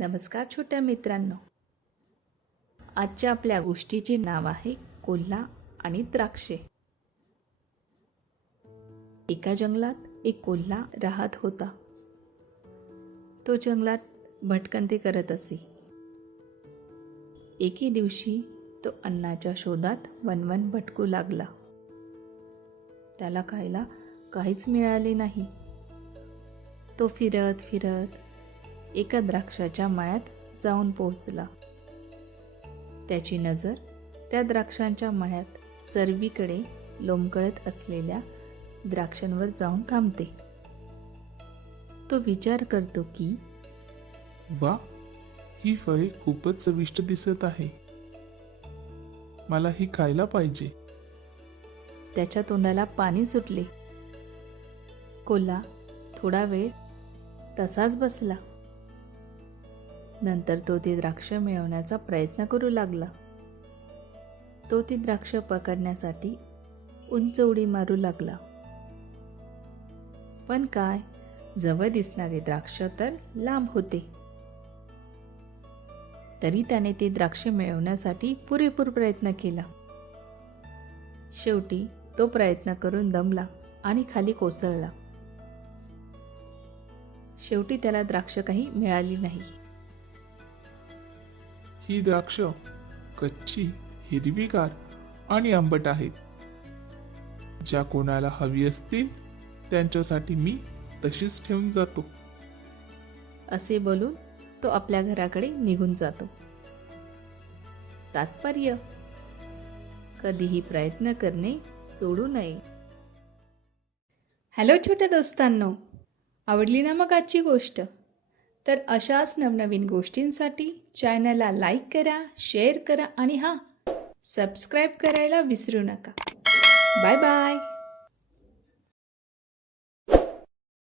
नमस्कार छोट्या मित्रांनो. आजच्या आपल्या गोष्टीचे नाव आहे कोल्हा आणि द्राक्षे. एका जंगलात एक कोल्हा राहत होता. तो जंगलात भटकंती करत असे. एके दिवशी तो अन्नाच्या शोधात वनवन भटकू लागला. त्याला खायला काहीच मिळाले नाही. तो फिरत फिरत एका द्राक्षाच्या मळ्यात जाऊन पोहोचला. त्याची नजर त्या द्राक्षांच्या मळ्यात सर्वीकडे लोंबकळत असलेल्या द्राक्षांवर जाऊन थांबते. तो विचार करतो की वा, ही फळे खूपच चविष्ट दिसत आहे. मला ही खायला पाहिजे. त्याच्या तोंडाला पाणी सुटले. कोल्हा थोडा वेळ तसाच बसला. नंतर तो ती द्राक्ष मिळवण्याचा प्रयत्न करू लागला. तो ती द्राक्ष पकडण्यासाठी उंच उडी मारू लागला. पण काय, जवळ दिसणारे द्राक्ष तर लांब होते. तरी त्याने ती द्राक्ष मिळवण्यासाठी पुरेपूर प्रयत्न केला. शेवटी तो प्रयत्न करून दमला आणि खाली कोसळला. शेवटी त्याला द्राक्ष काही मिळाली नाही. ही द्राक्ष कच्ची, हिरवीगार आणि आंबट आहेत. ज्या कोणाला हवी असतील त्यांच्यासाठी मी तशीच ठेवून जातो. असे बोलून तो आपल्या घराकडे निघून जातो. तात्पर्य: कधीही प्रयत्न करणे सोडू नये. हॅलो छोट्या दोस्तांनो, आवडली ना मग आजची गोष्ट? तर अशाच नवनवीन गोष्टींसाठी चॅनलला लाईक करा, शेअर करा आणि सबस्क्राईब करायला विसरू नका. Bye bye.